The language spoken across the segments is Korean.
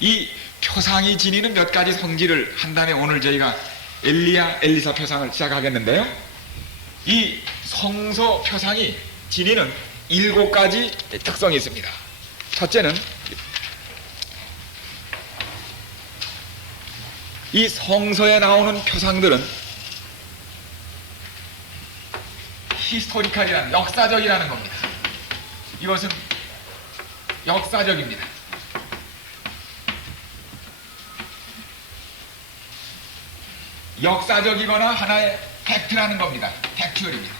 이 표상이 지니는 몇 가지 성질을 한 다음에 오늘 저희가 엘리야, 엘리사 표상을 시작하겠는데요. 이 성서 표상이 지니는 7가지 특성이 있습니다. 첫째는 이 성서에 나오는 표상들은 히스토리칼이라는, 역사적이라는 겁니다. 이것은 역사적입니다. 역사적이거나 하나의 팩트라는 겁니다. 팩트얼입니다.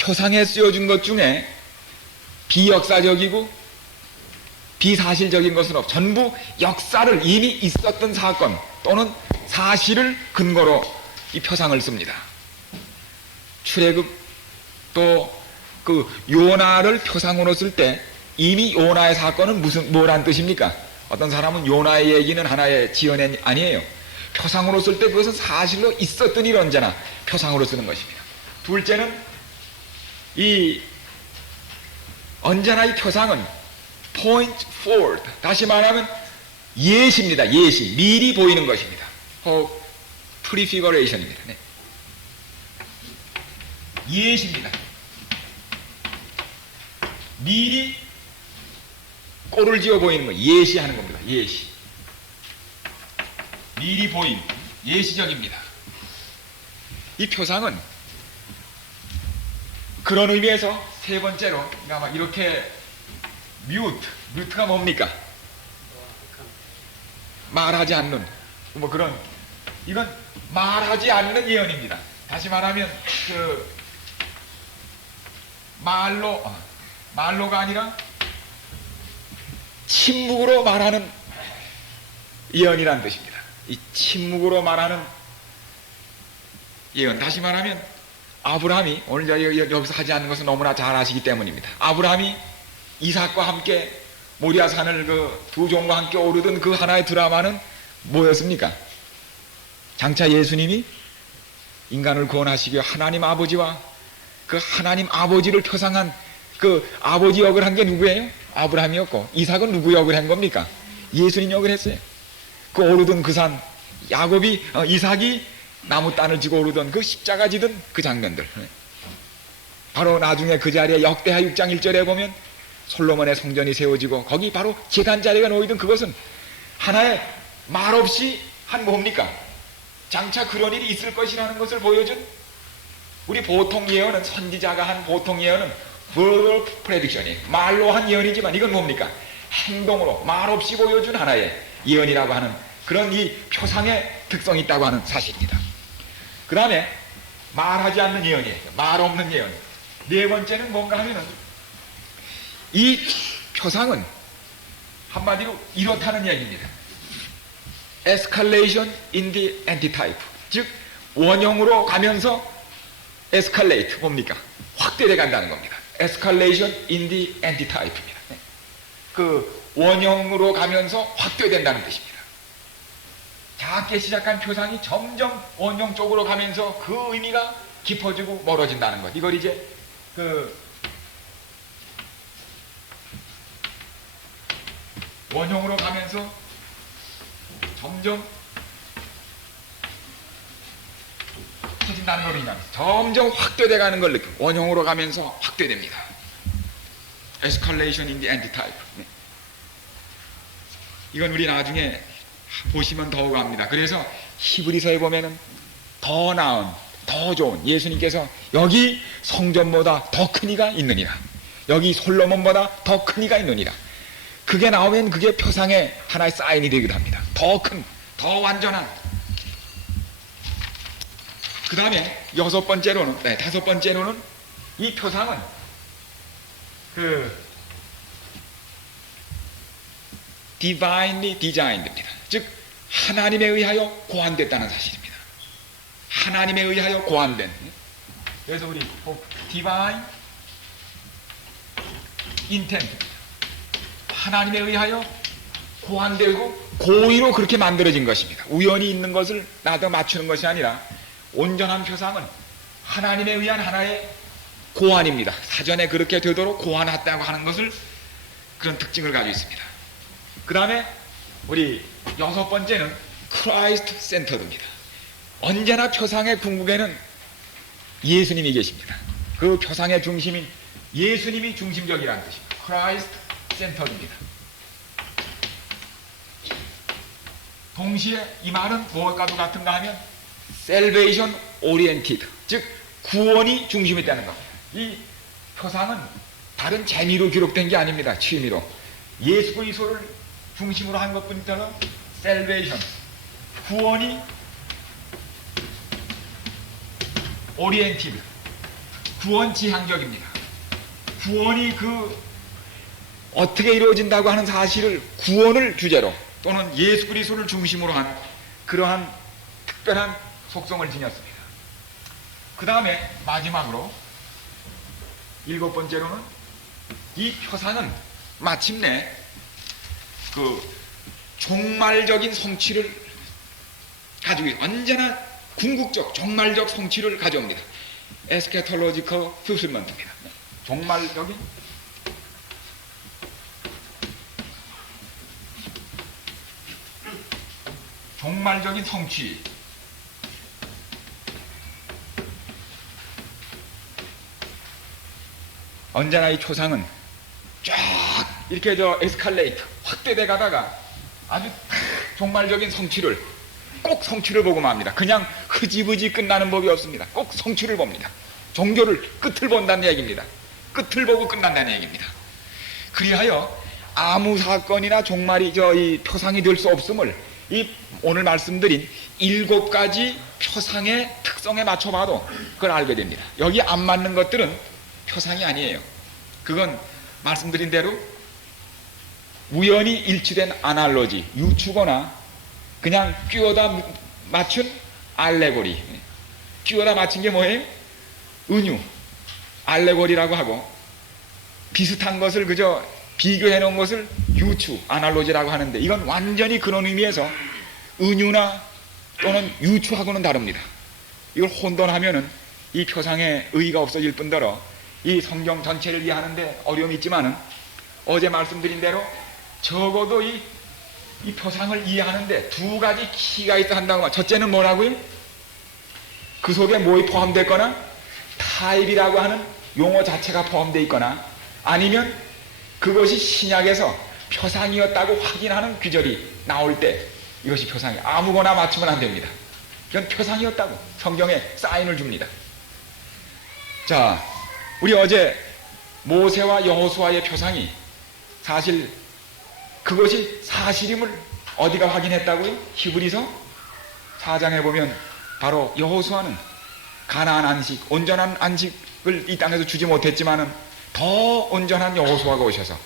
표상에 쓰여준 것 중에 비역사적이고 비사실적인 것은 없고 전부 역사를 이미 있었던 사건 또는 사실을 근거로 이 표상을 씁니다. 출애굽 또 그 요나를 표상으로 쓸 때 이미 요나의 사건은 뭐란 뜻입니까? 어떤 사람은 요나의 얘기는 하나의 지어낸 아니에요. 표상으로 쓸 때 그것은 사실로 있었던 일 언제나 표상으로 쓰는 것입니다. 둘째는 언제나 이 표상은 point forward, 다시 말하면 예시입니다. 예시, 미리 보이는 것입니다. 혹 prefiguration입니다. 네. 예시입니다. 미리 꼴을 지어 보이는 거, 예시하는 겁니다. 예시. 미리 보임, 예시적입니다. 이 표상은 그런 의미에서 세 번째로 아마 이렇게 뮤트가 뭡니까? 말하지 않는 뭐 그런, 이건 말하지 않는 예언입니다. 다시 말하면 말로가 아니라 침묵으로 말하는 예언이라는 뜻입니다. 이 침묵으로 말하는 예언, 다시 말하면 아브라함이, 오늘 저희가 여기서 하지 않는 것은 너무나 잘 아시기 때문입니다. 아브라함이 이삭과 함께 모리아산을 그 두 종과 함께 오르던 그 하나의 드라마는 뭐였습니까? 장차 예수님이 인간을 구원하시기 위해 하나님 아버지와 그 하나님 아버지를 표상한 그 아버지 역을 한 게 누구예요? 아브라함이었고, 이삭은 누구 역을 한 겁니까? 예수님 역을 했어요. 그 오르던 그 산, 이삭이 나무 단을 지고 오르던 그 십자가 지던 그 장면들, 바로 나중에 그 자리에 역대하 6장 1절에 보면 솔로몬의 성전이 세워지고 거기 바로 제단 자리가 놓이던 그것은 하나의 말없이 한 뭡니까? 장차 그런 일이 있을 것이라는 것을 보여준, 우리 보통 예언은, 선지자가 한 보통 예언은 verbal prediction이에요. 말로 한 예언이지만 이건 뭡니까? 행동으로 말없이 보여준 하나의 예언이라고 하는 그런 이 표상의 특성이 있다고 하는 사실입니다. 그 다음에 말하지 않는 예언이에요. 말 없는 예언. 네 번째는 뭔가 하면은 이 표상은 한마디로 이렇다는 얘기입니다. escalation in the antitype, 즉 원형으로 가면서 escalate, 뭡니까? 확대돼 간다는 겁니다. escalation in the antitype입니다. 그 원형으로 가면서 확대된다는 뜻입니다. 작게 시작한 표상이 점점 원형 쪽으로 가면서 그 의미가 깊어지고 멀어진다는 것. 이걸 이제 원형으로 가면서 점점 커진다는 걸로 인하여 점점 확대돼 가는 걸 느끼고, 원형으로 가면서 확대됩니다. escalation in the antitype. 네. 이건 우리 나중에 보시면 더욱 압니다. 그래서 히브리서에 보면은 더 나은, 더 좋은, 예수님께서 여기 성전보다 더 큰 이가 있느니라, 여기 솔로몬보다 더 큰 이가 있느니라, 그게 나오면 그게 표상의 하나의 사인이 되기도 합니다. 더 큰, 더 완전한. 그 다음에 다섯 번째로는 이 표상은 divinely designed입니다. 즉 하나님에 의하여 고안됐다는 사실입니다. 하나님에 의하여 고안된. 그래서 우리 divine intent입니다. 하나님에 의하여 고안되고 고의로 그렇게 만들어진 것입니다. 우연히 있는 것을 나도 맞추는 것이 아니라 온전한 표상은 하나님에 의한 하나의 고안입니다. 사전에 그렇게 되도록 고안했다고 하는 것을, 그런 특징을 가지고 있습니다. 그 다음에 우리 여섯 번째는 크라이스트 센터드입니다. 언제나 표상의 궁극에는 예수님이 계십니다. 그 표상의 중심인 예수님이 중심적이라는 뜻입니다. 크라이스트 센터드입니다. 동시에 이 말은 무엇과도 같은가 하면 salvation oriented, 즉 구원이 중심이 되는 겁니다. 이 표상은 다른 재미로 기록된 게 아닙니다. 취미로. 예수 그리스도를 중심으로 한 것뿐더러 salvation, 구원이 oriented, 구원 지향적입니다. 구원이 어떻게 이루어진다고 하는 사실을, 구원을 주제로 또는 예수 그리스도를 중심으로 한 그러한 특별한 속성을 지녔습니다. 그 다음에 마지막으로 일곱 번째로는 이 표상은 마침내 종말적인 성취를 가지고 있어요. 언제나 궁극적, 종말적 성취를 가져옵니다. 에스케톨로지컬 fulfillment입니다. 종말적인 성취. 언제나 이 초상은 쫙 이렇게 에스컬레이트, 확대돼 가다가 아주 종말적인 성취를, 꼭 성취를 보고 맙니다. 그냥 흐지부지 끝나는 법이 없습니다. 꼭 성취를 봅니다. 종교를 끝을 본다는 얘기입니다. 끝을 보고 끝난다는 얘기입니다. 그리하여 아무 사건이나 종말이 이 표상이 될 수 없음을 이 오늘 말씀드린 7가지 표상의 특성에 맞춰봐도 그걸 알게 됩니다. 여기 안 맞는 것들은 표상이 아니에요. 그건 말씀드린 대로 우연히 일치된 아날로지, 유추거나 그냥 끼워다 맞춘 알레고리. 끼워다 맞춘 게 뭐예요? 은유, 알레고리라고 하고, 비슷한 것을 그저 비교해 놓은 것을 유추, 아날로지라고 하는데, 이건 완전히 그런 의미에서 은유나 또는 유추하고는 다릅니다. 이걸 혼돈하면은 이 표상에 의의가 없어질 뿐더러 이 성경 전체를 이해하는데 어려움이 있지만은, 어제 말씀드린 대로 적어도 이 표상을 이해하는데 2가지 키가 있어 한다고 말. 첫째는 뭐라고요? 그 속에 뭐에 포함됐거나 타입이라고 하는 용어 자체가 포함되어 있거나, 아니면 그것이 신약에서 표상이었다고 확인하는 귀절이 나올 때 이것이 표상이에요. 아무거나 맞추면 안 됩니다. 이건 표상이었다고 성경에 사인을 줍니다. 자, 우리 어제 모세와 여호수아의 표상이 사실 그것이 사실임을 어디가 확인했다고요? 히브리서 4장에 보면 바로 여호수아는 가나안 안식, 온전한 안식을 이 땅에서 주지 못했지만은 더 온전한 여호수아가 오셔서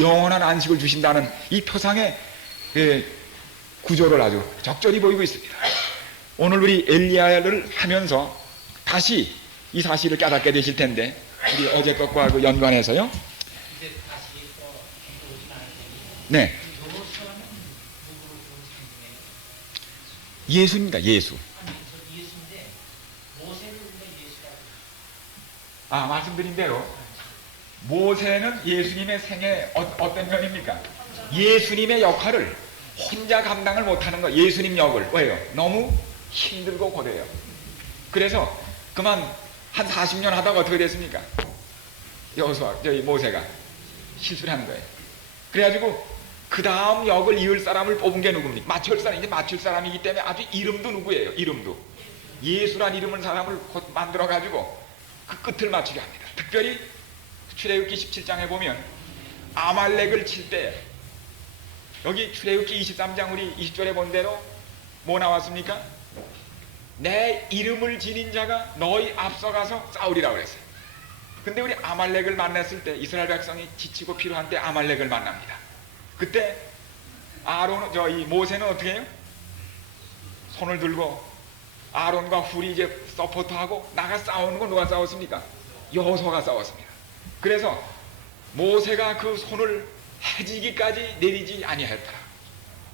영원한 안식을 주신다는 이 표상의 구조를 아주 적절히 보이고 있습니다. 오늘 우리 엘리야를 하면서 다시 이 사실을 깨닫게 되실 텐데, 우리 어제 것과 연관해서요. 네. 예수입니다. 예수. 말씀드린 대로 모세는 예수님의 생애 어떤 면입니까? 예수님의 역할을 혼자 감당을 못하는 거예요. 예수님 역을. 왜요? 너무 힘들고 고래요. 그래서 그만 한 40년 하다가 어떻게 됐습니까? 모세가 실수를 하는 거예요. 그래가지고 그 다음 역을 이을 사람을 뽑은 게 누굽니까? 맞출 사람이기 때문에 아주 이름도 누구예요? 이름도. 예수란 이름을 사람을 곧 만들어가지고 그 끝을 맞추게 합니다. 특별히 출애굽기 17장에 보면 아말렉을 칠 때, 여기 출애굽기 23장 우리 20절에 본 대로 뭐 나왔습니까? 내 이름을 지닌 자가 너희 앞서가서 싸우리라고 그랬어요. 근데 우리 아말렉을 만났을 때 이스라엘 백성이 지치고 피로한 때 아말렉을 만납니다. 그때 이 모세는 어떻게 해요? 손을 들고 아론과 훌이 이제 서포트하고 나가 싸우는 건 누가 싸웠습니까? 여호수아가 싸웠습니다. 그래서 모세가 그 손을 해지기까지 내리지 아니하였더라.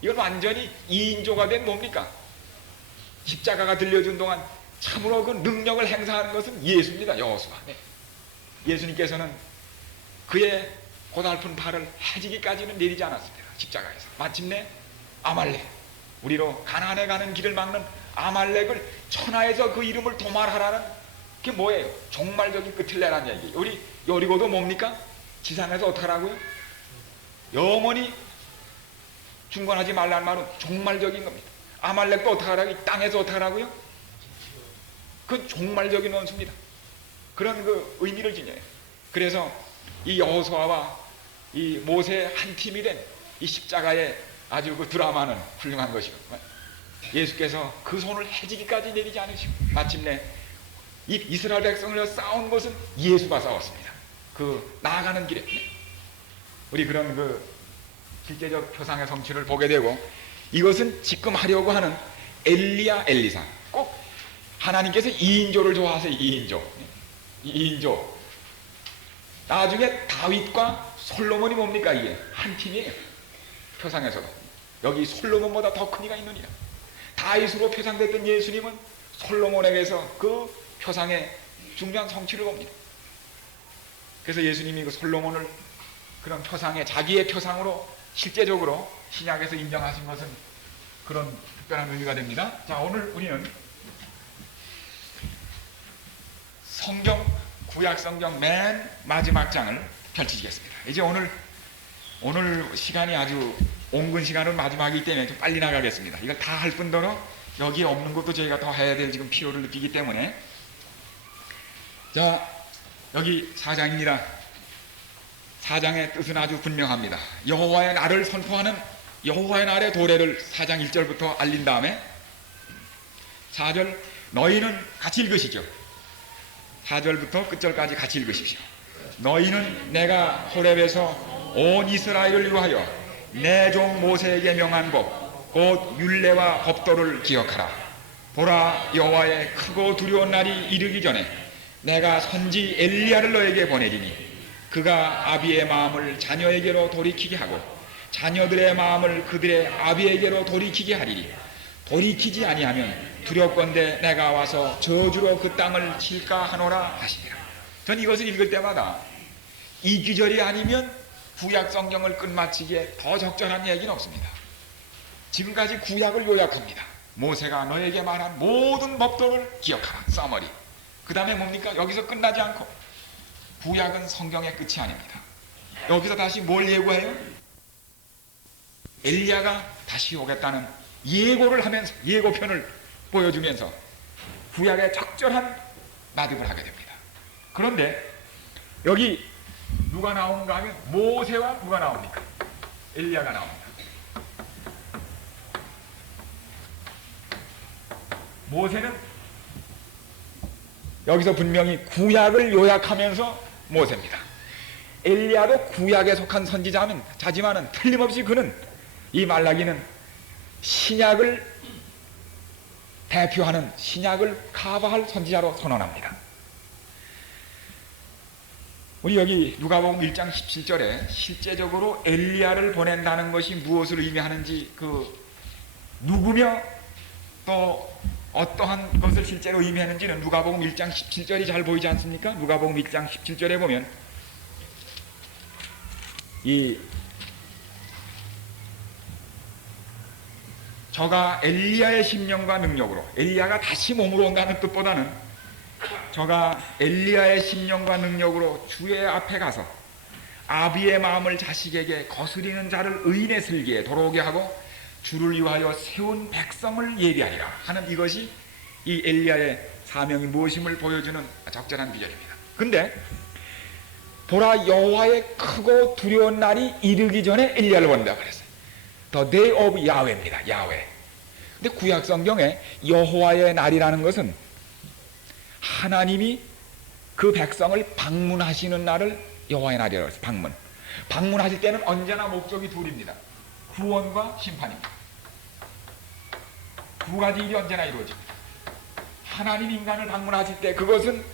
이건 완전히 2인조가 된 뭡니까? 십자가가 들려준 동안 참으로 그 능력을 행사하는 것은 예수입니다. 여호수아. 예수님께서는 그의 고달픈 팔을 해지기까지는 내리지 않았습니다. 십자가에서. 마침내 아말렉, 우리로 가나안에 가는 길을 막는 아말렉을 천하에서 그 이름을 도말하라는 게 뭐예요? 종말적인 끝을 내라는 얘기예요. 우리 여리고도 뭡니까? 지상에서 어떻게 하라고요? 영원히 중건하지 말라는 말은 종말적인 겁니다. 아말렉도 어떻게 하라고? 이 땅에서 어떻게 하라고요? 그 종말적인 원수입니다. 그런 그 의미를 지녀요. 그래서 이 여호수아와 이 모세 한 팀이 된 이 십자가의 아주 그 드라마는 훌륭한 것이고, 예수께서 그 손을 해지기까지 내리지 않으시고 마침내 이 이스라엘 백성을 싸운 것은 예수가 싸웠습니다. 그 나아가는 길에 우리 그런 그 실제적 표상의 성취를 보게 되고, 이것은 지금 하려고 하는 엘리야 엘리사, 꼭 하나님께서 2인조를 좋아하세요. 2인조. 나중에 다윗과 솔로몬이 뭡니까? 이게 한 팀이에요. 표상에서도 여기 솔로몬보다 더 큰 이가 있느니라. 다윗으로 표상됐던 예수님은 솔로몬에게서 그 표상의 중요한 성취를 봅니다. 그래서 예수님이 그 솔로몬을 그런 표상에 자기의 표상으로 실제적으로 신약에서 인정하신 것은 그런 특별한 의미가 됩니다. 자, 오늘 우리는 성경, 구약 성경 맨 마지막 장을 펼치겠습니다. 이제 오늘 시간이 아주 옹근 시간은 마지막이기 때문에 좀 빨리 나가겠습니다. 이걸 다 할 뿐더러 여기에 없는 것도 저희가 더 해야 될 지금 필요를 느끼기 때문에. 자, 여기 4장입니다. 4장의 뜻은 아주 분명합니다. 여호와의 날을 선포하는 여호와의 날의 도래를 4장 1절부터 알린 다음에 4절, 너희는 같이 읽으시죠. 4절부터 끝절까지 같이 읽으십시오. 너희는 내가 호렙에서 온 이스라엘을 위하여 내 종 모세에게 명한 법 곧 율례와 법도를 기억하라. 보라, 여호와의 크고 두려운 날이 이르기 전에 내가 선지 엘리야를 너에게 보내리니 그가 아비의 마음을 자녀에게로 돌이키게 하고 자녀들의 마음을 그들의 아비에게로 돌이키게 하리니 돌이키지 아니하면 두렵건대 내가 와서 저주로 그 땅을 칠까 하노라 하시니라. 전 이것을 읽을 때마다 이 구절이 아니면 구약 성경을 끝마치기에 더 적절한 얘기는 없습니다. 지금까지 구약을 요약합니다. 모세가 너에게 말한 모든 법도를 기억하라. 써머리. 그 다음에 뭡니까? 여기서 끝나지 않고 구약은 성경의 끝이 아닙니다. 여기서 다시 뭘 예고해요? 엘리야가 다시 오겠다는 예고를 하면서, 예고편을 보여주면서 구약의 적절한 납입을 하게 됩니다. 그런데 여기 누가 나오는가 하면 모세와 누가 나옵니까? 엘리야가 나옵니다. 모세는 여기서 분명히 구약을 요약하면서 모세입니다. 엘리야도 구약에 속한 선지자지만은 틀림없이 그는, 이 말라기는 신약을 대표하는, 신약을 커버할 선지자로 선언합니다. 우리 여기 누가복음 1장 17절에 실제적으로 엘리야를 보낸다는 것이 무엇을 의미하는지, 그 누구며 또 어떠한 것을 실제로 의미하는지는 누가복음 1장 17절이 잘 보이지 않습니까? 누가복음 1장 17절에 보면 저가 엘리야의 심령과 능력으로, 엘리야가 다시 몸으로 온다는 뜻보다는 저가 엘리야의 심령과 능력으로 주의 앞에 가서 아비의 마음을 자식에게 거스리는 자를 의인의 슬기에 돌아오게 하고 주를 위하여 세운 백성을 예비하리라 하는, 이것이 이 엘리야의 사명이 무엇임을 보여주는 적절한 비결입니다. 근데 보라, 여호와의 크고 두려운 날이 이르기 전에 엘리야를 보낸다고 그랬어요. The day of Yahweh입니다. 야훼. 근데 구약 성경에 여호와의 날이라는 것은 하나님이 그 백성을 방문하시는 날을 여호와의 날이라고 했어요. 방문하실 때는 언제나 목적이 둘입니다. 구원과 심판입니다. 두 가지 일이 언제나 이루어집니다. 하나님 인간을 방문하실 때 그것은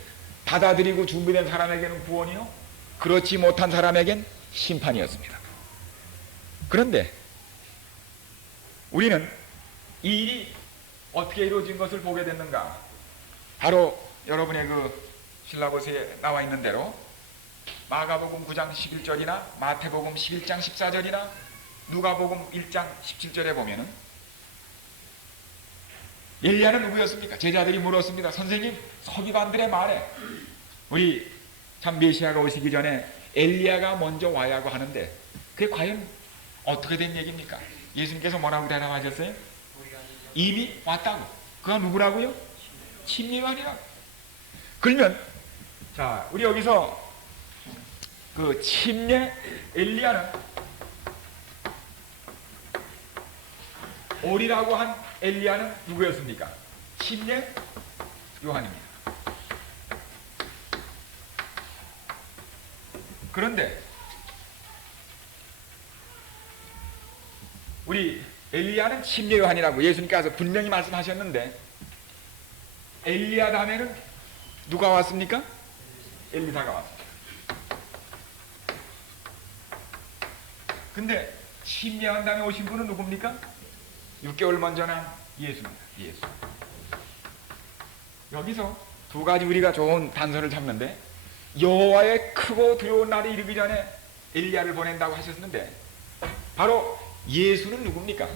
받아들이고 준비된 사람에게는 구원이요, 그렇지 못한 사람에겐 심판이었습니다. 그런데 우리는 이 일이 어떻게 이루어진 것을 보게 됐는가? 바로 여러분의 그 신라고서에 나와 있는 대로 마가복음 9장 11절이나 마태복음 11장 14절이나 누가복음 1장 17절에 보면은 엘리야는 누구였습니까? 제자들이 물었습니다. 선생님, 서기관들의 말에 우리 참 메시아가 오시기 전에 엘리야가 먼저 와야고 하는데 그게 과연 어떻게 된 얘기입니까? 예수님께서 뭐라고 대답하셨어요? 이미 왔다고. 그가 누구라고요? 침례요한이라고. 그러면 자, 우리 여기서 그 침례 엘리야는 오리라고 한 엘리야는 누구였습니까? 침례 요한입니다. 그런데 우리 엘리야는 침례 요한이라고 예수님께서 분명히 말씀하셨는데 엘리야 다음에는 누가 왔습니까? 엘리사가 왔습니다. 근데 침례 요한 다음에 오신 분은 누굽니까? 6개월 먼저 난 예수입니다. 예수. 여기서 두 가지 우리가 좋은 단서를 잡는데 여호와의 크고 두려운 날이 이르기 전에 엘리야를 보낸다고 하셨는데 바로 예수는 누굽니까?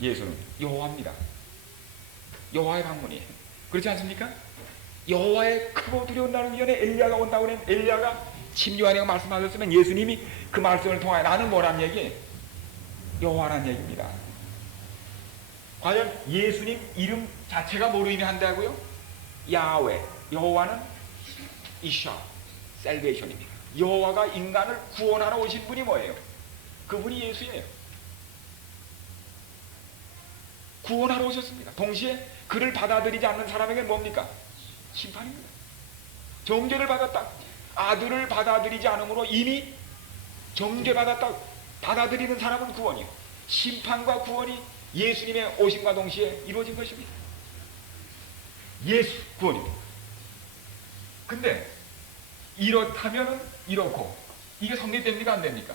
예수는 여호와입니다. 여호와의 방문이에요. 그렇지 않습니까? 여호와의 크고 두려운 날을 전에 엘리야가 온다고 하면 엘리야가 침례요한에게 말씀하셨으면 예수님이 그 말씀을 통하여 나는 뭐란 얘기? 여호와란 얘기입니다. 과연 예수님 이름 자체가 뭐로 의미한다고요? 야훼, 여호와는 이샤, 셀베이션입니다. 여호와가 인간을 구원하러 오신 분이 뭐예요? 그분이 예수예요. 구원하러 오셨습니다. 동시에 그를 받아들이지 않는 사람에게 뭡니까? 심판입니다. 정죄를 받았다. 아들을 받아들이지 않으므로 이미 정죄받았다. 받아들이는 사람은 구원이요. 심판과 구원이 예수님의 오심과 동시에 이루어진 것입니다. 예수 구원입니다. 근데 이렇다면 이렇고 이게 성립됩니까? 안 됩니까?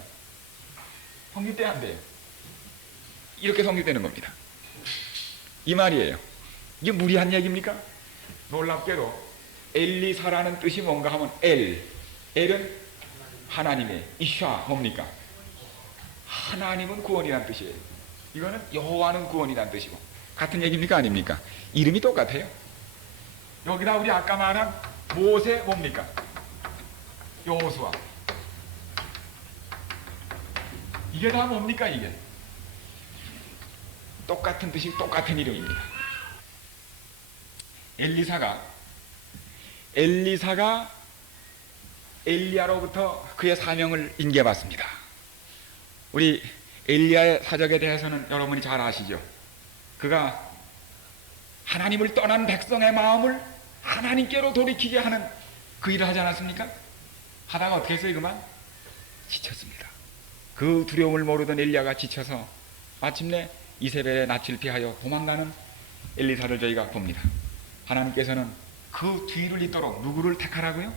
성립돼야 안 돼요. 이렇게 성립되는 겁니다. 이 말이에요. 이게 무리한 얘기입니까? 놀랍게도 엘리사라는 뜻이 뭔가 하면 엘은 하나님의, 이샤 뭡니까? 하나님은 구원이라는 뜻이에요. 이거는 여호와는 구원이라는 뜻이고 같은 얘기입니까? 아닙니까? 이름이 똑같아요. 여기다 우리 아까 말한 모세 뭡니까? 여호수아. 이게 다 뭡니까? 이게 똑같은 뜻이 똑같은 이름입니다. 엘리사가 엘리야로부터 그의 사명을 인계받습니다. 우리 엘리야의 사적에 대해서는 여러분이 잘 아시죠? 그가 하나님을 떠난 백성의 마음을 하나님께로 돌이키게 하는 그 일을 하지 않았습니까? 하다가 어떻게 했어요? 그만 지쳤습니다. 그 두려움을 모르던 엘리야가 지쳐서 마침내 이세벨의 낯을 피하여 도망가는 엘리사를 저희가 봅니다. 하나님께서는 그 뒤를 잇도록 누구를 택하라고요?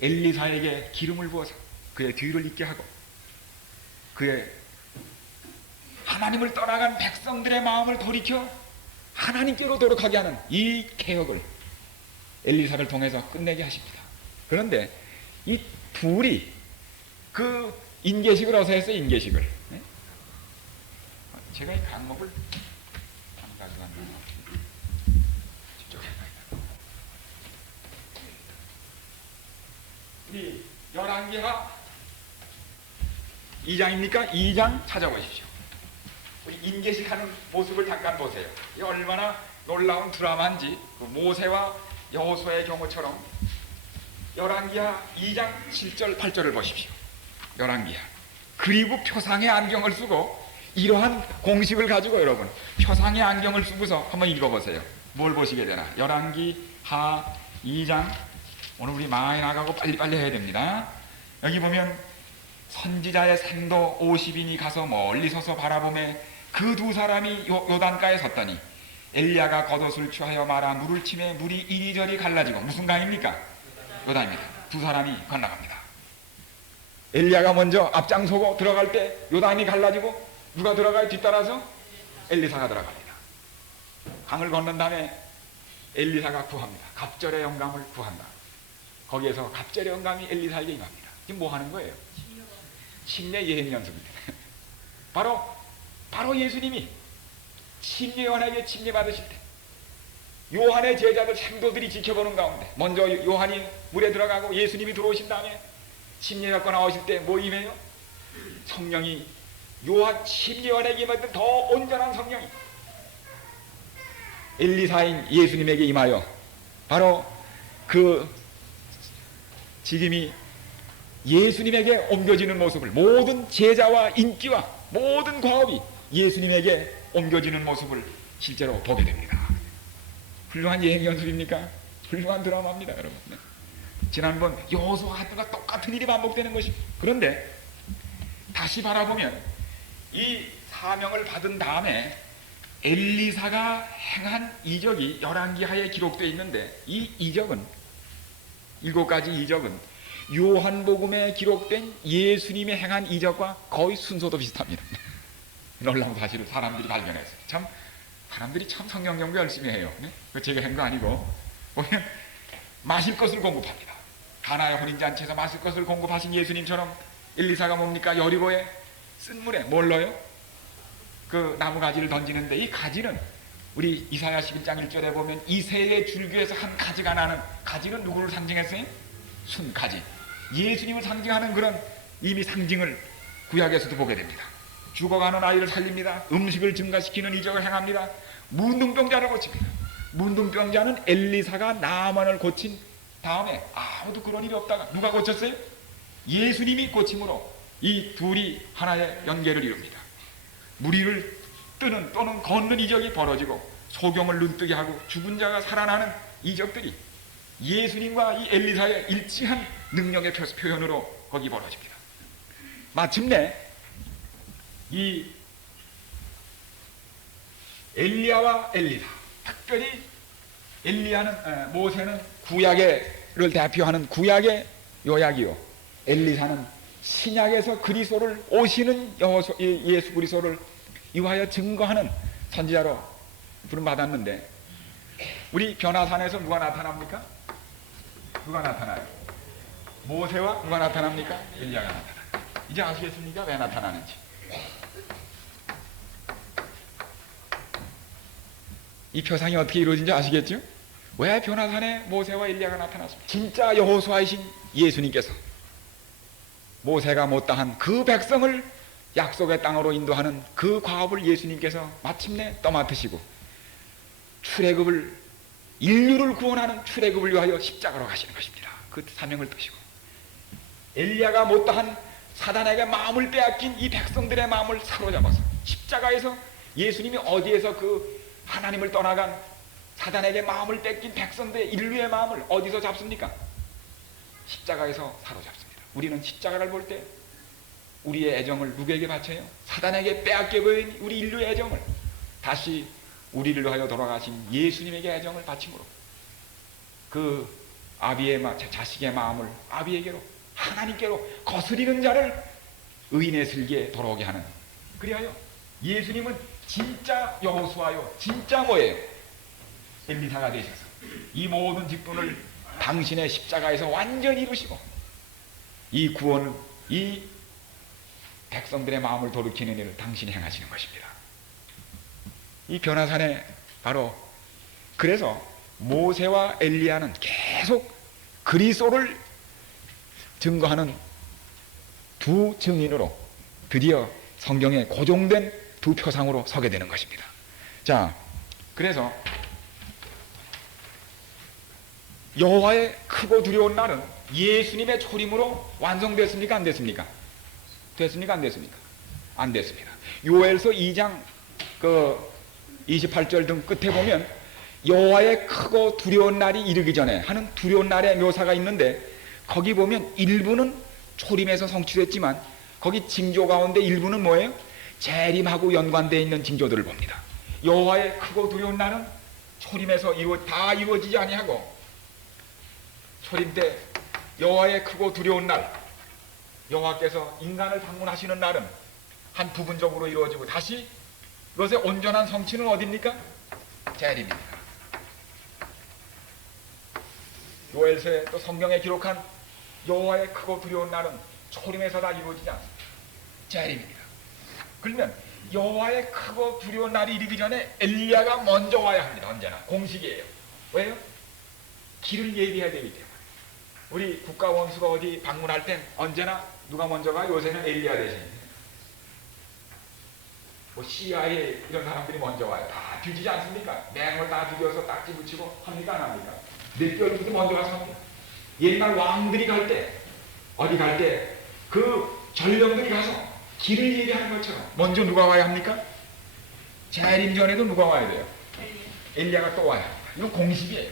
엘리사에게 기름을 부어서 그의 뒤를 잇게 하고 그의 하나님을 떠나간 백성들의 마음을 돌이켜 하나님께로 돌아가게 하는 이 개혁을 엘리사를 통해서 끝내게 하십니다. 그런데 이 둘이 그 인계식을 어서 했어요. 인계식을. 네? 제가 이 강목을 안 가져갔나? 이 열왕기하 2장입니까? 2장 찾아보십시오. 우리 인계식하는 모습을 잠깐 보세요. 이 얼마나 놀라운 드라마인지 그 모세와 여호수아의 경우처럼 열왕기하 2장 7절 8절을 보십시오. 열왕기하. 그리고 표상의 안경을 쓰고 이러한 공식을 가지고 여러분 표상의 안경을 쓰고서 한번 읽어보세요. 뭘 보시게 되나? 열왕기하 2장 오늘 우리 많이 나가고 빨리빨리 해야 됩니다. 여기 보면 선지자의 생도 50인이 가서 멀리 서서 바라보매 그 두 사람이 요단가에 섰더니 엘리야가 겉옷을 취하여 말아 물을 치매 물이 이리저리 갈라지고 무슨 강입니까? 요단입니다. 두 사람이 건너갑니다. 엘리야가 먼저 앞장서고 들어갈 때 요단이 갈라지고 누가 들어가요? 뒤따라서 엘리사가 들어갑니다. 강을 건넌 다음에 엘리사가 구합니다. 갑절의 영감을 구한다. 거기에서 갑절의 영감이 엘리사에게 임합니다. 지금 뭐 하는 거예요? 침례 예행 연습입니다. 바로 예수님이 침례 요한에게 침례 받으실 때 요한의 제자들 생도들이 지켜보는 가운데 먼저 요한이 물에 들어가고 예수님이 들어오신 다음에 침례 받고 나오실 때 뭐 임해요? 성령이 요한 침례 요한에게 임했던 더 온전한 성령이 엘리사인 예수님에게 임하여 바로 그 지금이 예수님에게 옮겨지는 모습을 모든 제자와 인기와 모든 과업이 예수님에게 옮겨지는 모습을 실제로 보게 됩니다. 훌륭한 예행 연습입니까? 훌륭한 드라마입니다, 여러분. 지난번 여호수아 같은 거 똑같은 일이 반복되는 것입니다. 그런데 다시 바라보면 이 사명을 받은 다음에 엘리사가 행한 이적이 열왕기하에 기록되어 있는데 이 이적은 7가지 이적은 요한복음에 기록된 예수님의 행한 이적과 거의 순서도 비슷합니다. 놀라운 사실을 사람들이 발견했어요. 참 사람들이 참 성경 연구 열심히 해요. 그 제가 한 거 아니고 보면 마실 것을 공급합니다. 가나의 혼인잔치에서 마실 것을 공급하신 예수님처럼 엘리사가 뭡니까? 여리고에 쓴 물에 뭘 넣어요? 그 나무 가지를 던지는데 이 가지는 우리 이사야 11장 1절에 보면 이새의 줄기에서 한 가지가 나는 가지는 누구를 상징했어요? 순가지. 예수님을 상징하는 그런 이미 상징을 구약에서도 보게 됩니다. 죽어가는 아이를 살립니다. 음식을 증가시키는 이적을 행합니다. 문둥병자를 고칩니다. 문둥병자는 엘리사가 나아만을 고친 다음에 아무도 그런 일이 없다가 누가 고쳤어요? 예수님이 고침으로 이 둘이 하나의 연계를 이룹니다. 무리를 뜨는 또는 걷는 이적이 벌어지고 소경을 눈뜨게 하고 죽은 자가 살아나는 이적들이 예수님과 이 엘리사의 일치한 능력의 표현으로 거기 벌어집니다. 마침내 이 엘리야와 엘리사, 특별히 엘리야는 모세는 구약을 대표하는 구약의 요약이요, 엘리사는 신약에서 그리스도를 오시는 예수 그리스도를 이와하여 증거하는 선지자로 부름받았는데 우리 변화산에서 누가 나타납니까? 누가 나타나요? 모세와 누가 나타납니까? 엘리야가 나타나요. 이제 아시겠습니까? 왜 나타나는지. 이 표상이 어떻게 이루어진지 아시겠죠? 왜 변화산에 모세와 엘리야가 나타났습니까? 진짜 여호수아이신 예수님께서 모세가 못다한 그 백성을 약속의 땅으로 인도하는 그 과업을 예수님께서 마침내 떠맡으시고 출애굽을 인류를 구원하는 출애굽을 위하여 십자가로 가시는 것입니다. 그 사명을 뜨시고 엘리야가 못다한 사단에게 마음을 빼앗긴 이 백성들의 마음을 사로잡아서 십자가에서 예수님이 어디에서 그 하나님을 떠나간 사단에게 마음을 뺏긴 백성들의 인류의 마음을 어디서 잡습니까? 십자가에서 사로잡습니다. 우리는 십자가를 볼 때 우리의 애정을 누구에게 바쳐요? 사단에게 빼앗겨 버린 우리 인류의 애정을 다시 우리를 위하여 돌아가신 예수님에게 애정을 바침으로 그 아비의 자식의 마음을 아비에게로 하나님께로 거스리는 자를 의인의 슬기에 돌아오게 하는, 그리하여 예수님은 진짜 여호수아요, 진짜 뭐예요? 엘리사가 되셔서 이 모든 직분을 당신의 십자가에서 완전히 이루시고 이 구원을, 이 백성들의 마음을 돌이키는 일을 당신이 행하시는 것입니다. 이 변화산에 바로 그래서 모세와 엘리야는 계속 그리스도를 증거하는 두 증인으로 드디어 성경에 고정된 두 표상으로 서게 되는 것입니다. 자, 그래서 여호와의 크고 두려운 날은 예수님의 초림으로 완성됐습니까? 안 됐습니까? 됐습니까? 안 됐습니까? 안 됐습니다. 요엘서 2장 28절 등 끝에 보면 여호와의 크고 두려운 날이 이르기 전에 하는 두려운 날의 묘사가 있는데 거기 보면 일부는 초림에서 성취됐지만 거기 징조 가운데 일부는 뭐예요? 재림하고 연관되어 있는 징조들을 봅니다. 여호와의 크고 두려운 날은 초림에서 다 이루어지지 아니하고 초림 때 여호와의 크고 두려운 날, 여호와께서 인간을 방문하시는 날은 한 부분적으로 이루어지고 다시 그것의 온전한 성취는 어디입니까? 재림입니다. 요엘서에 또 성경에 기록한 여호와의 크고 두려운 날은 초림에서 다 이루어지지 않습니다. 재림입니다. 그러면 여호와의 크고 두려운 날이 이르기 전에 엘리야가 먼저 와야 합니다. 언제나 공식이에요. 왜요? 길을 예비해야 되기 때문에. 우리 국가 원수가 어디 방문할 땐 언제나 누가 먼저 가? 요새는 엘리야 대신입니다. 뭐 CIA 이런 사람들이 먼저 와요. 다 뒤지지 않습니까? 맹을 다 뒤져서 딱지 붙이고 합니까? 안 합니까? 넷별부터 먼저 가서 합니다. 옛날 왕들이 갈 때, 어디 갈 때 그 전령들이 가서 길을 예비하는 것처럼 먼저 누가 와야 합니까? 재림 전에도 누가 와야 돼요? 엘리야가 또 와야 합니다. 이거 공식이에요.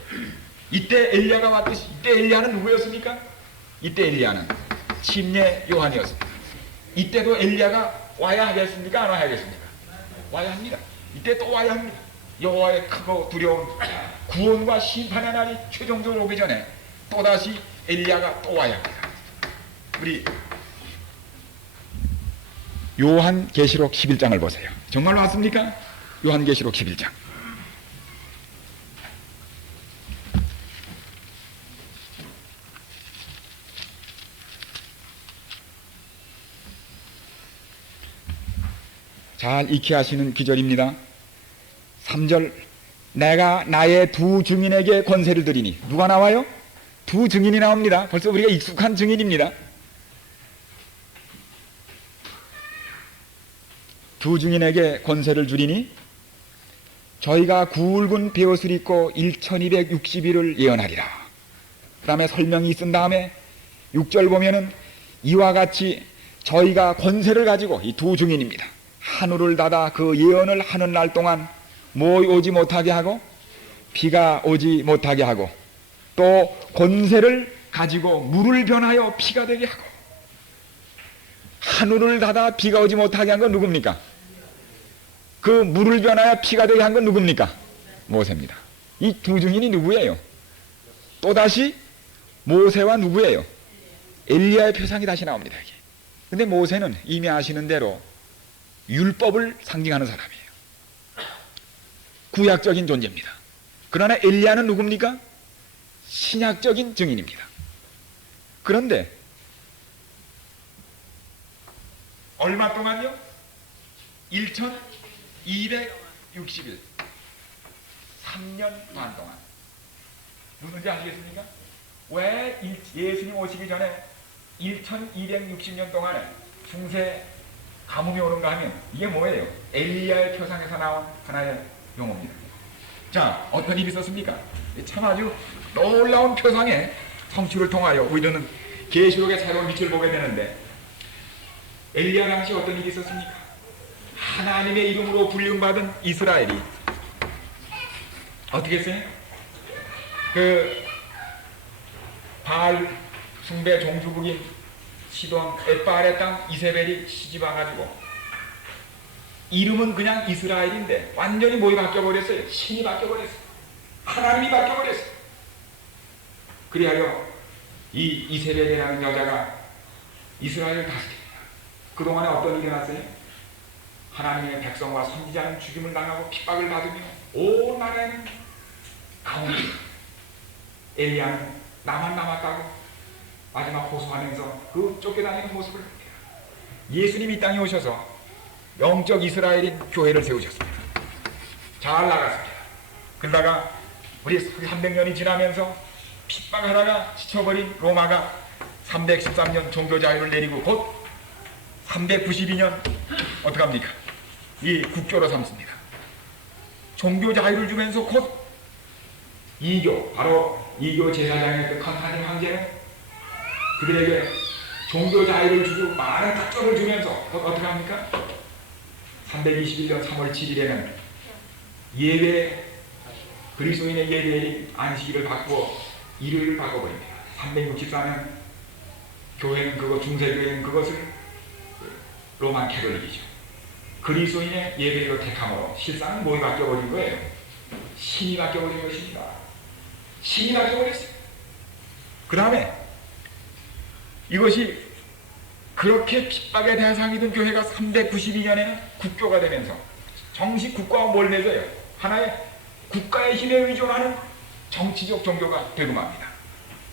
이때 엘리야가 왔듯이, 이때 엘리야는 누구였습니까? 이때 엘리야는 침례 요한이었습니다. 이때도 엘리야가 와야 하겠습니까? 안 와야 하겠습니까? 와야 합니다. 이때 또 와야 합니다. 여호와의 크고 두려운 구원과 심판의 날이 최종적으로 오기 전에 또다시 엘리야가 또 와야 합니다. 우리 요한계시록 11장을 보세요. 정말로 왔습니까? 요한계시록 11장. 잘 익히 하시는 기절입니다. 3절, 내가 나의 두 증인에게 권세를 드리니. 누가 나와요? 두 증인이 나옵니다. 벌써 우리가 익숙한 증인입니다. 두 증인에게 권세를 주리니 저희가 굵은 베옷을 입고 1260일을 예언하리라. 그 다음에 설명이 있은 다음에 6절 보면은 이와 같이 저희가 권세를 가지고, 이 두 증인입니다, 하늘을 닫아 그 예언을 하는 날 동안 뭐 오지 못하게 하고 비가 오지 못하게 하고, 또 권세를 가지고 물을 변하여 피가 되게 하고. 하늘을 닫아 비가 오지 못하게 한 건 누굽니까? 그 물을 변하여 피가 되게 한 건 누굽니까? 모세입니다. 이 두 증인이 누구예요? 또다시 모세와 누구예요? 엘리야의 표상이 다시 나옵니다. 근데 모세는 이미 아시는 대로 율법을 상징하는 사람이에요. 구약적인 존재입니다. 그러나 엘리야는 누굽니까? 신약적인 증인입니다. 그런데 얼마 동안요? 1260일, 3년 반 동안. 무슨지 아시겠습니까? 왜 예수님 오시기 전에 1260년 동안에 중세 가뭄이 오는가 하면 이게 뭐예요? 엘리야의 표상에서 나온 하나의 용어입니다. 자, 어떤 일이 있었습니까? 참 아주 놀라운 표상의 성취를 통하여 우리는 계시록의 새로운 빛을 보게 되는데, 엘리야 당시 어떤 일이 있었습니까? 하나님의 이름으로 불림받은 이스라엘이 어떻게 했어요? 그 바알 숭배 종주국인 시돈 엣바알의 땅 이세벨이 시집와가지고, 이름은 그냥 이스라엘인데 완전히 뭐이 바뀌어버렸어요? 신이 바뀌어버렸어요. 하나님이 바뀌어버렸어요. 그리하여 이 이세벨이라는 여자가 이스라엘을 다스립니다. 그동안에 어떤 일이 났어요? 하나님의 백성과 선지자는 죽임을 당하고 핍박을 받으며 온 나라에는 가뭄이. 엘리야는 나만 남았다고 마지막 호소하면서 그 쫓겨다니는 모습을 봅니다. 예수님이 이 땅에 오셔서 영적 이스라엘인 교회를 세우셨습니다. 잘 나갔습니다. 그러다가 우리 300년이 지나면서 핍박하다가 지쳐버린 로마가 313년 종교자유를 내리고 곧 392년 어떡합니까? 이 국교로 삼습니다. 종교자유를 주면서 곧 이교, 바로 이교 제사장이었던 컨스탄틴 황제는 그들에게 종교자유를 주고 많은 특권을 주면서 곧 어떡합니까? 321년 3월 7일에는 예배, 그리스도인의 예배인 안식일을 바꾸어 일요일을 바꿔버립니다. 364년 교회는 중세교회는 그것을 로만 캐톨릭이죠. 그리스도인의 예배로 택함으로 실상은 뭐가 바뀌어버린 거예요? 신이 바뀌어버린 것입니다. 신이 바뀌어버렸어요. 그 다음에 이것이 그렇게 핍박의 대상이던 교회가 392년에는 국교가 되면서 정식 국가와 뭘 맺어요? 하나의 국가의 힘에 의존하는 정치적 종교가 되고 맙니다.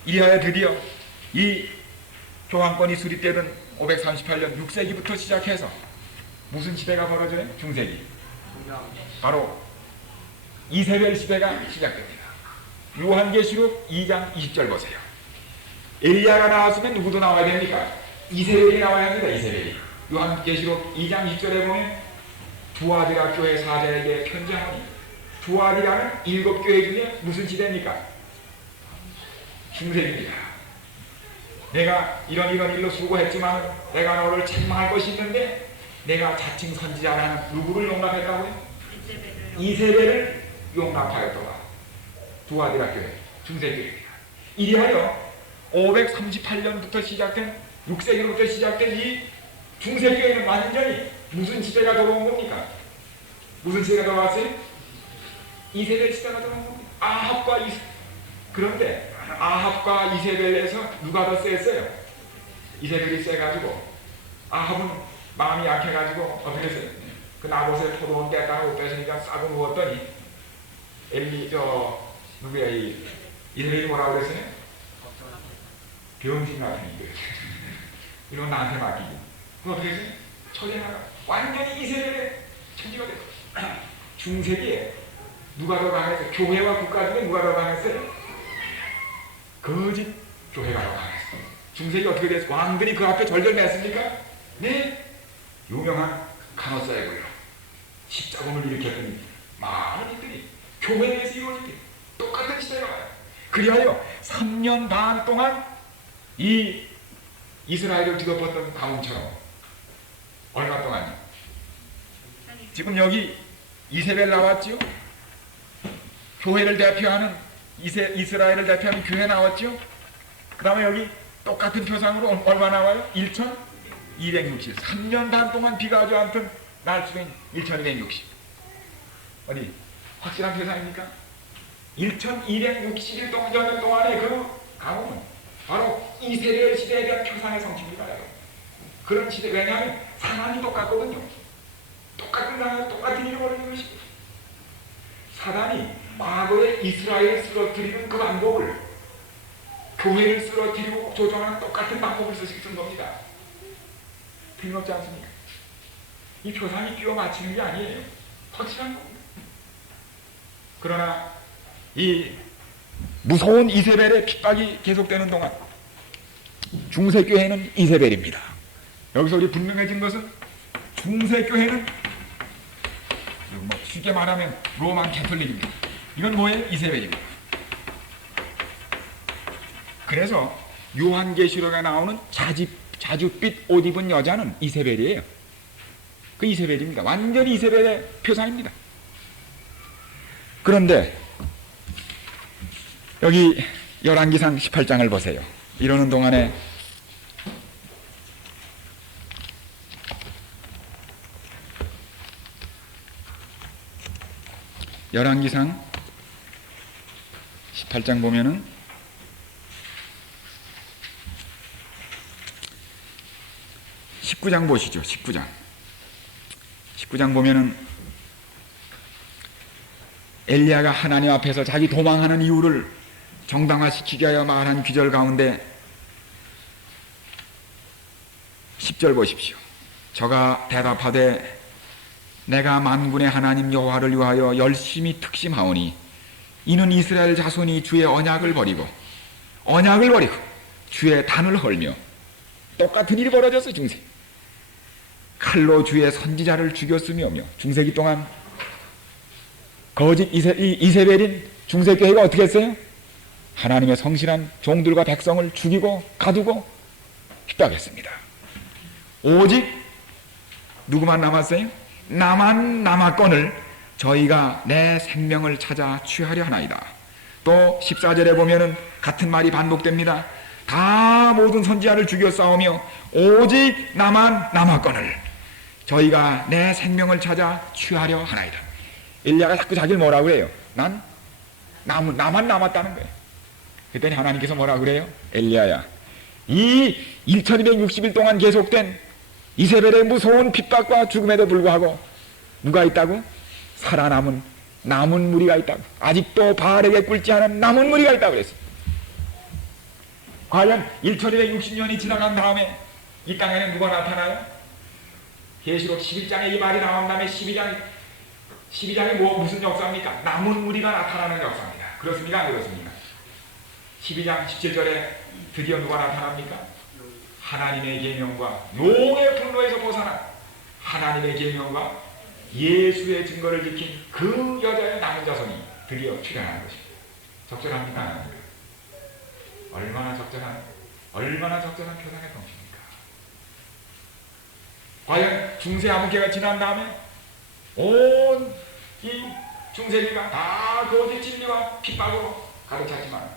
이하여 드디어 이 교황권이 수립되던 538년 6세기부터 시작해서 무슨 시대가 벌어져요? 중세기. 바로 이세벨 시대가 시작됩니다. 요한계시록 2장 20절 보세요. 엘리야가 나왔으면 누구도 나와야 됩니까? 이세벨이 나와야 합니다. 이세벨이. 요한계시록 2장 20절에 보면 두아디라 교회 사자에게 편지하노니, 두아디라는 7교회 중에 무슨 시대입니까? 중세기입니다. 내가 이런 일로 수고했지만 내가 너를 책망할 것이 있는데 내가 자칭 선지자라는 누구를 용납했다고요? 이세벨을 용납하였더라. 두아디라 교회, 중세교회입니다. 이리하여 538년부터 시작된 6세기부터 시작된 이 중세교회는 완전히 무슨 시대가 돌아온 겁니까? 무슨 시대가 돌아왔어요? 이세벨 시대가 돌아온 겁니다. 아합과 그런데 아합과 이세벨에서 누가 더 셌어요? 이세벨이 세가지고 아합은 마음이 약해가지고 어떻게 했어요? 그 나봇의 포도원 떼다가 못 뺏으니까 싸고 누웠더니 누구야 이세벨이 뭐라고 그랬어요? 병신 같은 이들 이런 나한테 맡기고 그거 어떻게 했어요? 처리하다가 완전히 이세벨의 천지가 됐어요. 중세기에 누가 더 강했어요? 교회와 국가 중에 누가 더 강했어요? 거짓 교회가 더 강했어요. 중세기 어떻게 됐어요? 왕들이 그 앞에 절절맸습니까? 네. 유명한 카노사이고요. 십자군을 일으켰더니 많은 일들이 교회에서 이루어집니다. 똑같은 시대가 와요. 그리하여 3년 반 동안 이 이스라엘을 뒤덮었던 가뭄처럼 얼마 동안요? 지금 여기 이세벨 나왔죠? 교회를 대표하는 이스라엘을 대표하는 교회 나왔죠? 그 다음에 여기 똑같은 표상으로 얼마 나와요? 1260. 3년 반 동안 비가 아주 않던 날수는 1260. 어디? 확실한 표상입니까? 1260일 동안의 그 가뭄은 바로 이세벨 시대에 대한 표상의 성취입니다. 그런 시대, 왜냐하면 상황이 똑같거든요. 똑같은 상황, 똑같은 일이 벌어지는 것입니다. 사단이 과거에 이스라엘을 쓰러뜨리는 그 방법을 교회를 쓰러뜨리고 조종하는 똑같은 방법을 쓰신 겁니다. 틀림없지 않습니까? 이 표상이 끼워 맞추는 게 아니에요. 확실한 겁니다. 그러나 이 무서운 이세벨의 핍박이 계속되는 동안 중세교회는 이세벨입니다. 여기서 우리 분명해진 것은 중세교회는 뭐 쉽게 말하면 로만 캐톨릭입니다. 이건 뭐예요? 이세벨입니다. 그래서 요한계시록에 나오는 자줏빛 옷 입은 여자는 이세벨이에요. 그 이세벨입니다. 완전히 이세벨의 표상입니다. 그런데 여기 열왕기상 18장을 보세요. 이러는 동안에 열왕기상 18장 보면은 19장 보시죠. 19장 보면은 엘리야가 하나님 앞에서 자기 도망하는 이유를 정당화시키기 위하여 말한 귀절 가운데 10절 보십시오. 저가 대답하되 내가 만군의 하나님 여호와를 위하여 열심히 특심하오니 이는 이스라엘 자손이 주의 언약을 버리고 주의 단을 헐며 똑같은 일이 벌어졌어요. 중세 칼로 주의 선지자를 죽였으며 중세기 동안 거짓 이세벨인 중세교회가 어떻게 했어요? 하나님의 성실한 종들과 백성을 죽이고 가두고 핍박했습니다. 오직 누구만 남았어요? 나만 남았거늘 저희가 내 생명을 찾아 취하려 하나이다. 또 14절에 보면은 같은 말이 반복됩니다. 다 모든 선지자를 죽여 싸우며 오직 나만 남았거늘 저희가 내 생명을 찾아 취하려 하나이다. 엘리야가 자꾸 자기를 뭐라고 해요? 나만 남았다는 거예요. 그랬더니 하나님께서 뭐라고 그래요? 엘리야야, 이 1260일 동안 계속된 이세벨의 무서운 핍박과 죽음에도 불구하고 누가 있다고? 살아남은 남은 무리가 있다고. 아직도 바알에게 꿇지 않은 남은 무리가 있다고 그랬어요. 과연 1260년이 지나간 다음에 이 땅에는 누가 나타나요? 계시록 11장에 이 말이 나온 다음에 12장이 무슨 역사입니까? 남은 무리가 나타나는 역사입니다. 그렇습니까? 안 그렇습니까? 12장 17절에 드디어 누가 나타납니까? 하나님의 계명과 용의 분노에서 벗어난 하나님의 계명과 예수의 증거를 지킨 그 여자의 남은 자손이 드디어 출현하는 것입니다. 적절합니까? 얼마나 적절한 표상의 성취입니까? 과연 중세 암흑기가 지난 다음에 온 이 중세기가 다 거짓 진리와 핍박으로 가득 찼지만